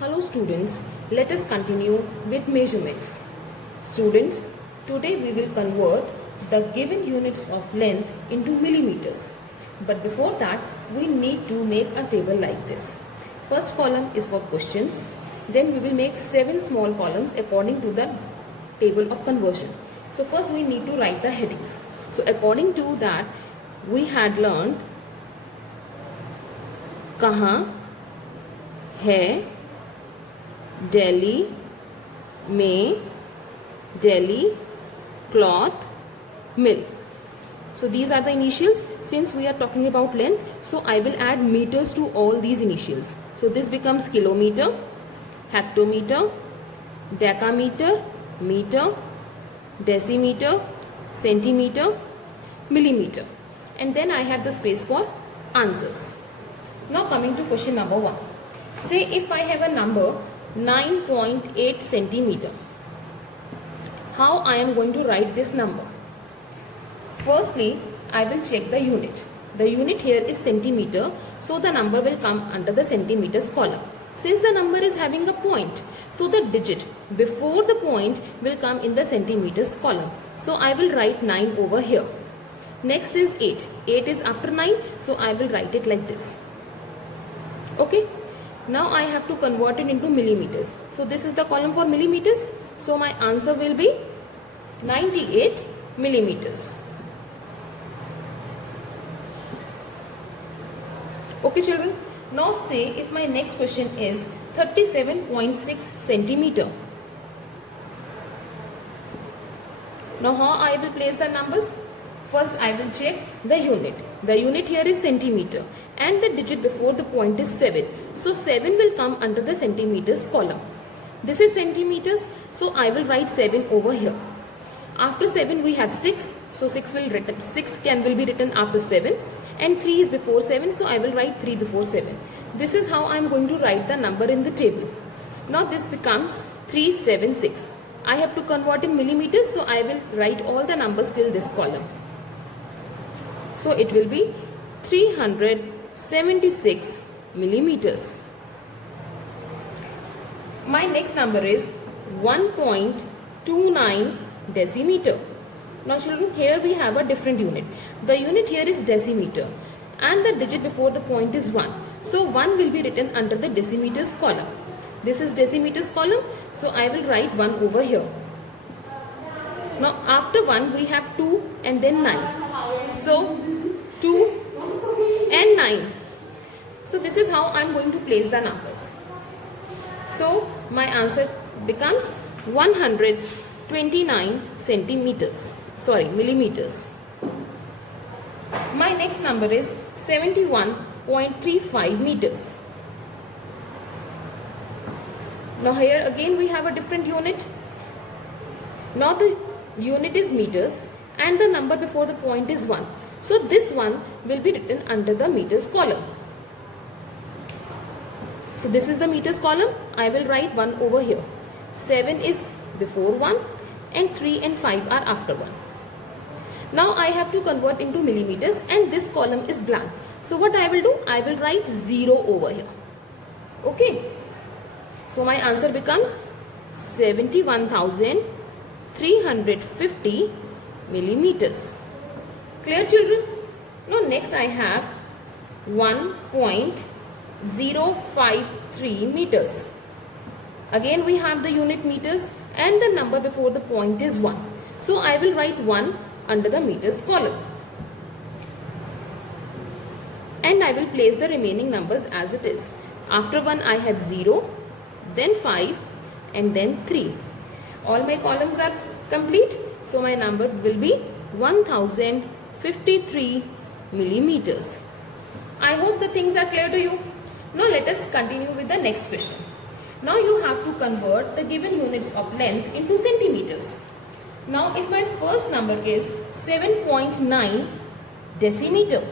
Hello students, let us continue with measurements. Students, today we will convert the given units of length into millimeters. But before that, we need to make a table like this. First column is for questions. Then we will make 7 small columns according to the table of conversion. So first we need to write the headings. So according to that, we had learned कहाँ है Delhi में Delhi cloth mill. So these are the initials. Since we are talking about length, so I will add meters to all these initials. So this becomes kilometer, hectometer, decameter, meter, decimeter, centimeter, millimeter. And then I have the space for answers. Now coming to question number 1. Say if I have a number 9.8 centimeter, how I am going to write this number? Firstly, I will check the unit. The unit here is centimeter, so the number will come under the centimeters column. Since the number is having a point, so the digit before the point will come in the centimeters column. So I will write 9 over here. Next is 8. 8 is after 9, so I will write it like this. Okay. Now I have to convert it into millimeters. So this is the column for millimeters. So my answer will be 98 millimeters. Okay children. Now say if my next question is 37.6 centimeter. Now how I will place the numbers? First I will check the unit. The unit here is centimeter and the digit before the point is 7. So 7 will come under the centimeters column. This is centimeters, so I will write 7 over here. After 7 we have 6, so 6 will be written after 7, and 3 is before 7, so I will write 3 before 7. This is how I am going to write the number in the table. Now this becomes 376. I have to convert in millimeters, so I will write all the numbers till this column. So it will be 376 millimeters. My next number is 1.29 decimeter. Now children, here we have a different unit. The unit here is decimeter and the digit before the point is 1. So 1 will be written under the decimeters column. This is decimeters column, so I will write 1 over here. Now after 1 we have 2 and then 9. So 2 and 9. So this is how I am going to place the numbers. So my answer becomes 129 millimeters. My next number is 71.35 meters. Now here again we have a different unit. Now the unit is meters and the number before the point is 1. So this one will be written under the meters column. So this is the meters column. I will write 1 over here. 7 is before 1 and 3 and 5 are after 1. Now I have to convert into millimeters and this column is blank. So what I will do? I will write 0 over here. Okay. So my answer becomes 71,350 millimeters. Clear children? Now next I have 1.053 meters. Again we have the unit meters and the number before the point is 1. So I will write 1 under the meters column. And I will place the remaining numbers as it is. After 1 I have 0, then 5 and then 3. All my columns are complete. So my number will be 1053 millimeters. I hope the things are clear to you. Now let us continue with the next question. Now you have to convert the given units of length into centimeters. Now if my first number is 7.9 decimeter,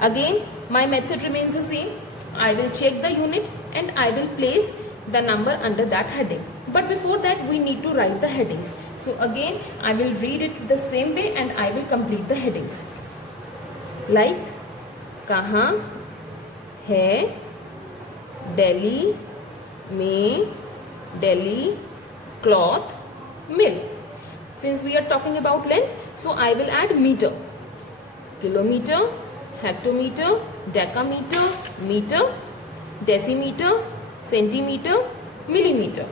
again my method remains the same. I will check the unit and I will place the number under that heading. But before that we need to write the headings. So again I will read it the same way and I will complete the headings. Like कहाँ है Delhi May, Delhi, cloth, mill. Since we are talking about length, so I will add meter. Kilometer, hectometer, decameter, meter, decimeter, centimeter, millimeter.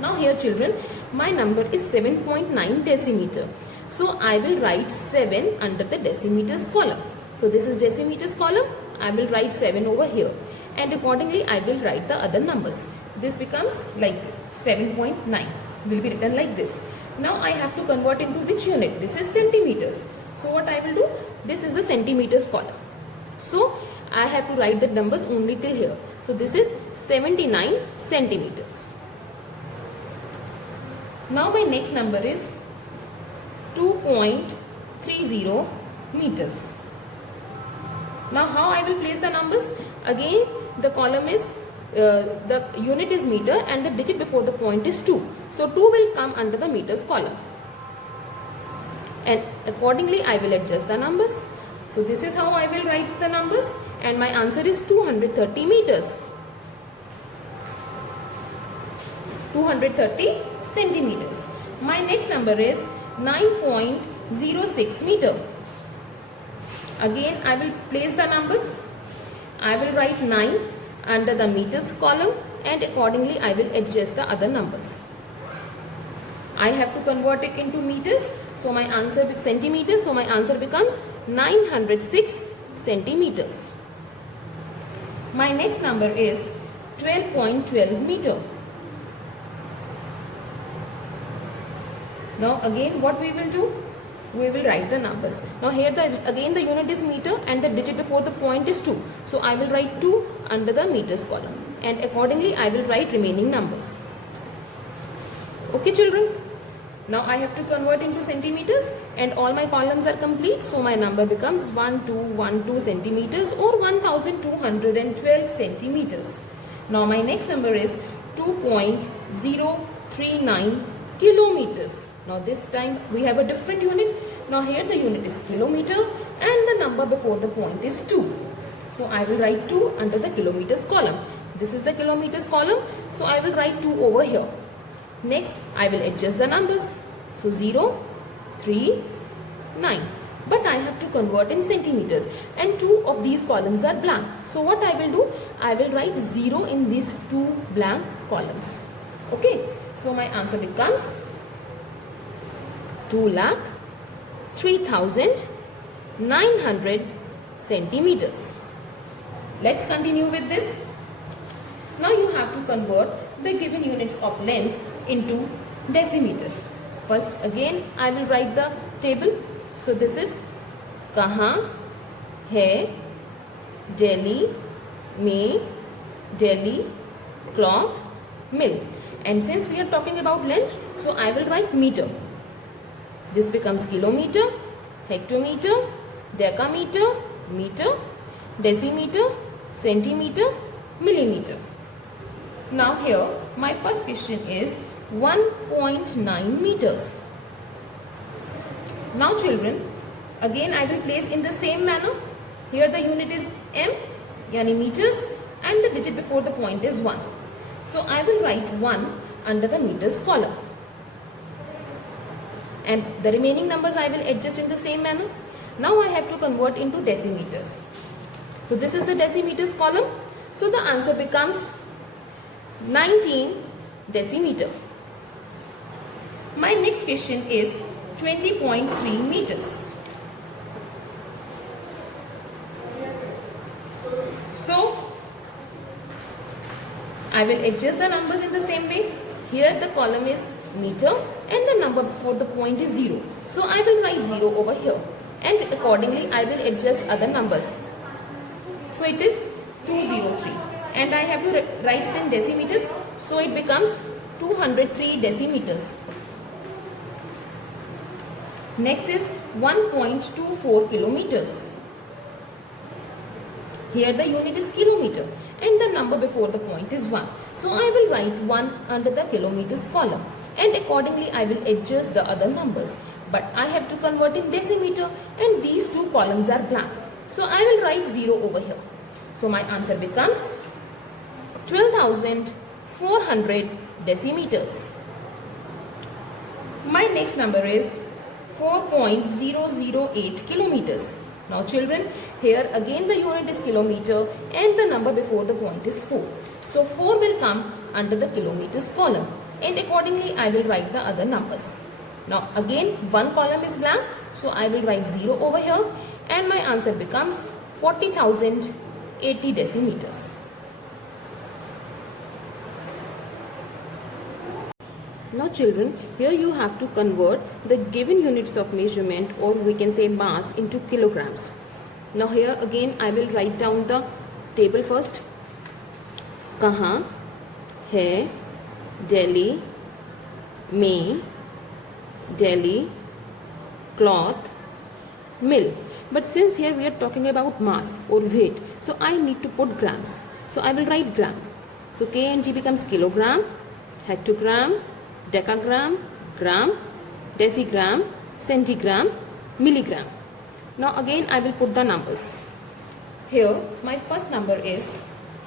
Now here children, my number is 7.9 decimeter. So I will write 7 under the decimeters column. So this is decimeters column. I will write 7 over here. And accordingly I will write the other numbers. This becomes like 7.9 will be written like this. Now I have to convert into which unit? This is centimeters. So what I will do? This is the centimeters column. So I have to write the numbers only till here. So this is 79 centimeters. Now my next number is 2.30 meters. Now how I will place the numbers? Again the column is, the unit is meter and the digit before the point is 2. So 2 will come under the meters column. And accordingly I will adjust the numbers. So this is how I will write the numbers and my answer is 230 meters. 230 centimeters. My next number is 9.06 meter. Again I will place the numbers. I will write 9 under the meters column and accordingly I will adjust the other numbers. I have to convert it into meters. So my answer is centimeters. So my answer becomes 906 centimeters. My next number is 12.12 meter. Now again what we will do? We will write the numbers. Now here again the unit is meter and the digit before the point is 2. So I will write 2 under the meters column and accordingly I will write remaining numbers. Okay children? Now I have to convert into centimeters and all my columns are complete. So my number becomes 1212 centimeters or 1212 centimeters. Now my next number is 2.039 kilometers. Now this time we have a different unit. Now here the unit is kilometer and the number before the point is 2. So I will write 2 under the kilometers column. This is the kilometers column. So I will write 2 over here. Next I will adjust the numbers. So 0, 3, 9. But I have to convert in centimeters and 2 of these columns are blank. So what I will do? I will write 0 in these 2 blank columns. Okay. So my answer becomes 2,03,900 centimeters. Let's continue with this. Now you have to convert the given units of length into decimeters. First again I will write the table. So this is kahan, hai, Delhi, May, Delhi, cloth, mill. And since we are talking about length, so I will write meter. This becomes kilometer, hectometer, decameter, meter, decimeter, centimeter, millimeter. Now here my first question is 1.9 meters. Now children, again I will place in the same manner. Here the unit is m, yani meters, and the digit before the point is 1. So I will write 1 under the meters column. And the remaining numbers I will adjust in the same manner. Now I have to convert into decimeters. So this is the decimeters column. So the answer becomes 19 decimeter. My next question is 20.3 meters. So I will adjust the numbers in the same way. Here the column is meter and the number before the point is 0. So I will write 0 over here and accordingly I will adjust other numbers. So it is 203 and I have to write it in decimeters. So it becomes 203 decimeters. Next is 1.24 kilometers. Here the unit is kilometer and the number before the point is 1. So I will write 1 under the kilometers column and accordingly I will adjust the other numbers. But I have to convert in decimeter and these 2 columns are blank. So I will write 0 over here. So my answer becomes 12,400 decimeters. My next number is 4.008 kilometers. Now children, here again the unit is kilometer and the number before the point is 4. So 4 will come under the kilometers column, and accordingly I will write the other numbers. Now again one column is blank, so I will write 0 over here, and my answer becomes 40,080 decimeters. Now children, here you have to convert the given units of measurement, or we can say mass, into kilograms. Now here again I will write down the table first. कहाँ है Delhi में Delhi cloth mill? But since here we are talking about mass or weight, so I need to put grams. So I will write gram. So K and G becomes kilogram, hectogram, decagram, gram, decigram, centigram, milligram. Now again I will put the numbers. Here my first number is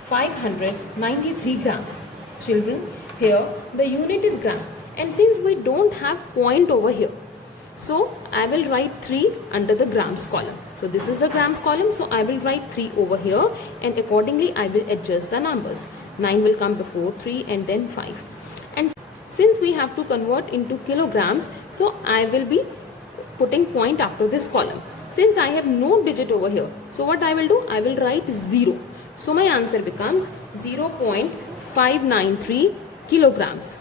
593 grams. Children, here the unit is gram, and since we don't have point over here, so I will write 3 under the grams column. So this is the grams column, so I will write 3 over here, and accordingly I will adjust the numbers. 9 will come before 3 and then 5. And since we have to convert into kilograms, so I will be putting point after this column. Since I have no digit over here, so what I will do? I will write 0. So my answer becomes 0.593 kilograms.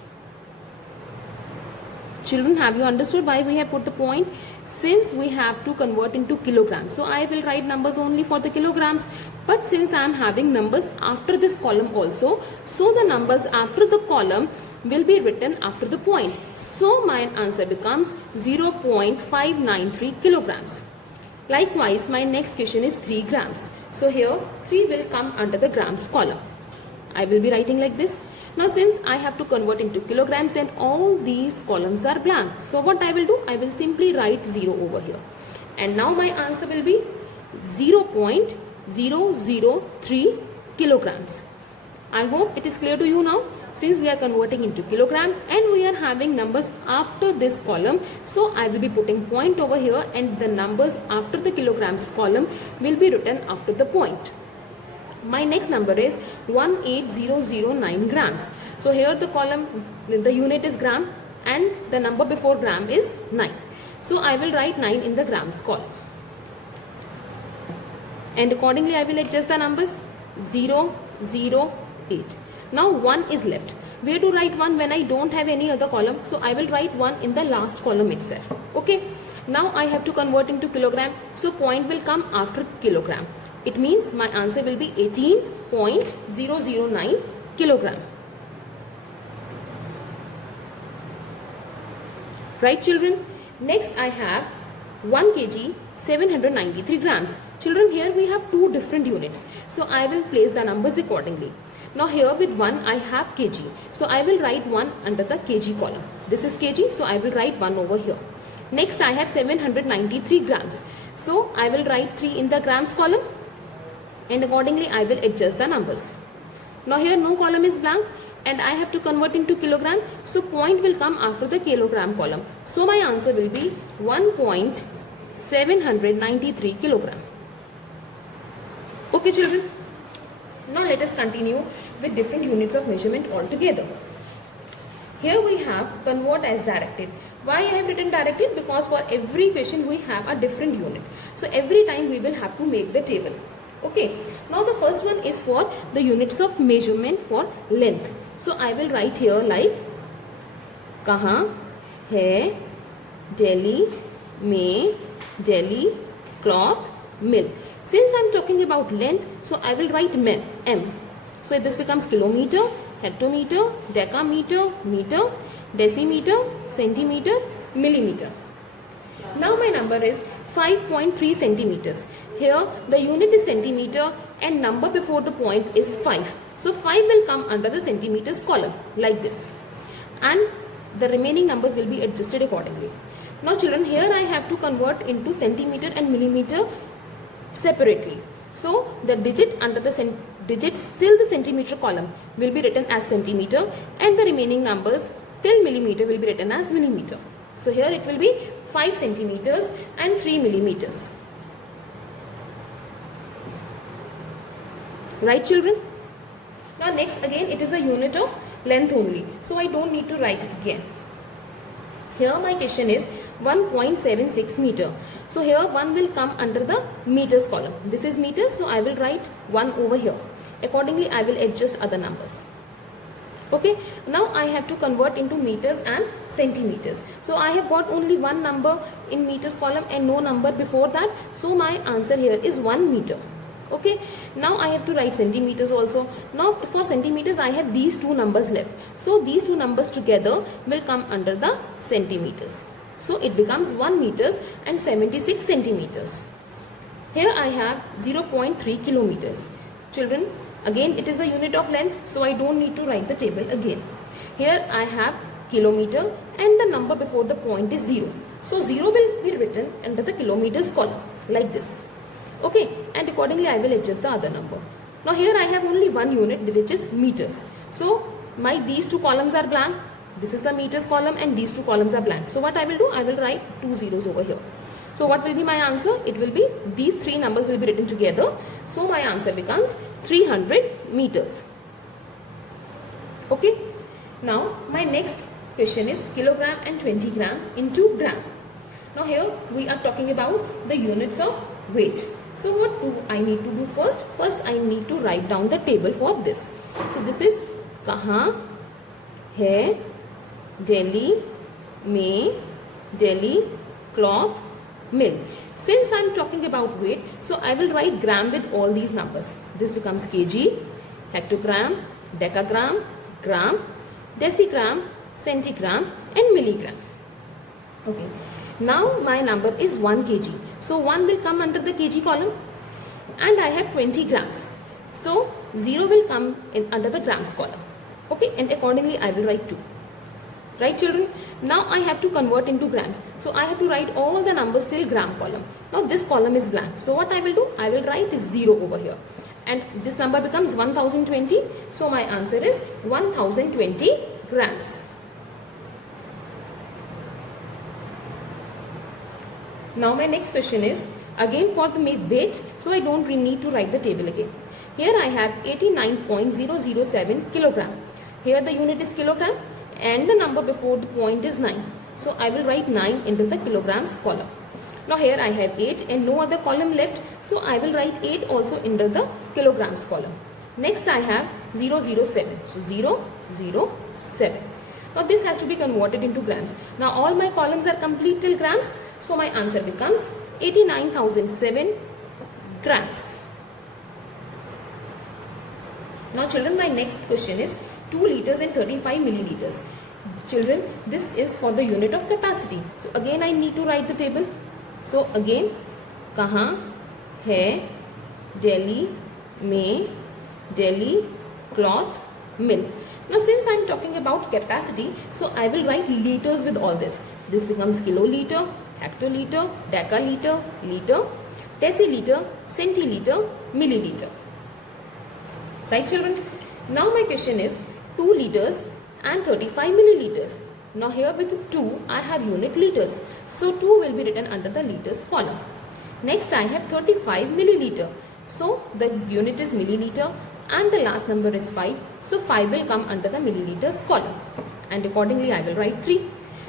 Children, have you understood why we have put the point? Since we have to convert into kilograms, so I will write numbers only for the kilograms. But since I am having numbers after this column also, so the numbers after the column will be written after the point. So my answer becomes 0.593 kilograms. Likewise, my next question is 3 grams. So here 3 will come under the grams column. I will be writing like this. Now since I have to convert into kilograms and all these columns are blank, so what I will do? I will simply write 0 over here. And now my answer will be 0.003 kilograms. I hope it is clear to you now. Since we are converting into kilogram and we are having numbers after this column, so I will be putting point over here, and the numbers after the kilograms column will be written after the point. My next number is 18009 grams. So here the column, the unit is gram, and the number before gram is 9. So I will write 9 in the grams column. And accordingly I will adjust the numbers. 008. Now 1 is left. Where to write 1 when I don't have any other column? So I will write 1 in the last column itself. Okay. Now I have to convert into kilogram. So point will come after kilogram. It means my answer will be 18.009 kilogram. Right children? Next I have 1 kg 793 grams. Children, here we have 2 different units. So I will place the numbers accordingly. Now here with 1 I have kg. So I will write 1 under the kg column. This is kg, so I will write 1 over here. Next I have 793 grams. So I will write 3 in the grams column, and accordingly I will adjust the numbers. Now here no column is blank and I have to convert into kilogram. So point will come after the kilogram column. So my answer will be 1.793 kilogram. Okay children. Now let us continue with different units of measurement altogether. Here we have convert as directed. Why I have written directed? Because for every question we have a different unit. So every time we will have to make the table. Okay. Now the first one is for the units of measurement for length. So I will write here like कहाँ है Delhi में Delhi cloth mill. Since I am talking about length, so I will write m. So this becomes kilometer, hectometer, decameter, meter, decimeter, centimeter, millimeter. Now my number is 5.3 centimeters. Here the unit is centimeter and number before the point is 5. So 5 will come under the centimeters column like this. And the remaining numbers will be adjusted accordingly. Now children, here I have to convert into centimeter and millimeter separately. So the digit under the digits till the centimeter column will be written as centimeter, and the remaining numbers till millimeter will be written as millimeter. So here it will be 5 centimeters and 3 millimeters. Right, children? Now next, again it is a unit of length only, so I don't need to write it again. Here my question is 1.76 meter. So here 1 will come under the meters column. This is meters, so I will write 1 over here. Accordingly, I will adjust other numbers. Okay, now I have to convert into meters and centimeters. So I have got only one number in meters column and no number before that. So my answer here is 1 meter. Okay, now I have to write centimeters also. Now for centimeters I have these two numbers left. So these two numbers together will come under the centimeters. So it becomes 1 meters and 76 centimeters. Here I have 0.3 kilometers. Children, again it is a unit of length, so I don't need to write the table again. Here I have kilometer and the number before the point is 0. So 0 will be written under the kilometers column like this. Okay, and accordingly I will adjust the other number. Now here I have only one unit, which is meters. So these two columns are blank. This is the meters column and these two columns are blank. So what I will do, I will write 2 zeros over here. So what will be my answer? It will be, these three numbers will be written together. So my answer becomes 300 meters. Okay. Now my next question is kilogram and 20 gram into gram. Now here we are talking about the units of weight. So what do I need to do first? First I need to write down the table for this. So this is kahan, hai, Delhi, mein, Delhi, cloth, mill. Since I am talking about weight, so I will write gram with all these numbers. This becomes kg, hectogram, decagram, gram, decigram, centigram and milligram. Okay. Now my number is 1 kg. So 1 will come under the kg column and I have 20 grams. So 0 will come in under the grams column. Okay, and accordingly I will write 2. Right, children? Now I have to convert into grams. So I have to write all the numbers till gram column. Now this column is blank. So what I will do? I will write 0 over here. And this number becomes 1020. So my answer is 1020 grams. Now my next question is again for the weight. So I don't really need to write the table again. Here I have 89.007 kilogram. Here the unit is kilogram and the number before the point is 9. So I will write 9 into the kilograms column. Now here I have 8 and no other column left. So I will write 8 also into the kilograms column. Next I have 007. So 007. Now this has to be converted into grams. Now all my columns are complete till grams. So my answer becomes 89,007 grams. Now children, my next question is 2 liters and 35 milliliters. Children, this is for the unit of capacity. So again I need to write the table. So again, kahan, hai, Delhi, mein, Delhi, cloth, mill. Now since I am talking about capacity, so I will write liters with all this. This becomes kiloliter, hectoliter, decaliter, liter, deciliter, centiliter, milliliter. Right, children? Now my question is 2 liters and 35 milliliters. Now here with 2 I have unit liters. So 2 will be written under the liters column. Next I have 35 milliliter. So the unit is milliliter and the last number is 5. So 5 will come under the milliliters column. And accordingly I will write 3.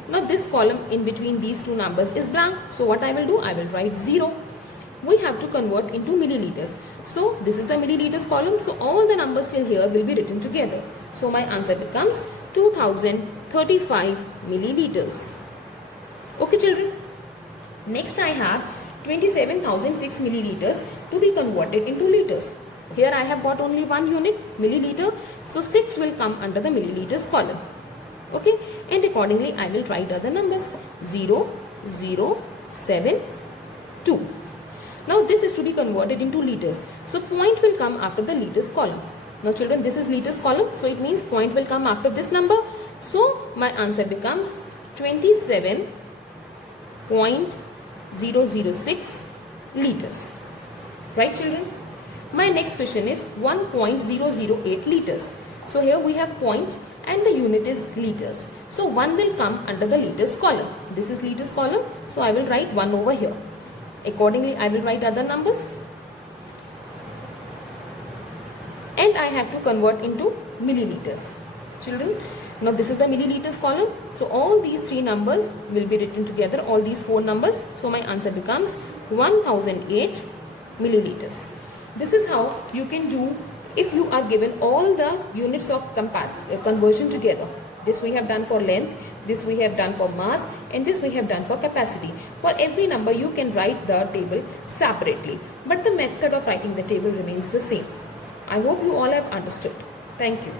Now this column in between these two numbers is blank. So what I will do? I will write 0. We have to convert into milliliters. So this is the milliliters column. So all the numbers till here will be written together. So my answer becomes 2035 milliliters. Okay, children. Next I have 27,006 milliliters to be converted into liters. Here I have got only one unit, milliliter. So 6 will come under the milliliters column. Okay, and accordingly I will write other numbers 0, 0, 7, 2. Now this is to be converted into liters. So point will come after the liters column. Now children, this is liters column. So it means point will come after this number. So my answer becomes 27.006 liters. Right, children? My next question is 1.008 liters. So here we have point and the unit is liters. So 1 will come under the liters column. This is liters column. So I will write 1 over here. Accordingly, I will write other numbers. And I have to convert into milliliters. Children, now this is the milliliters column. So all these 3 numbers will be written together, all these 4 numbers. So my answer becomes 1008 milliliters. This is how you can do if you are given all the units of conversion together. This we have done for length, this we have done for mass, and this we have done for capacity. For every number you can write the table separately, but the method of writing the table remains the same. I hope you all have understood. Thank you.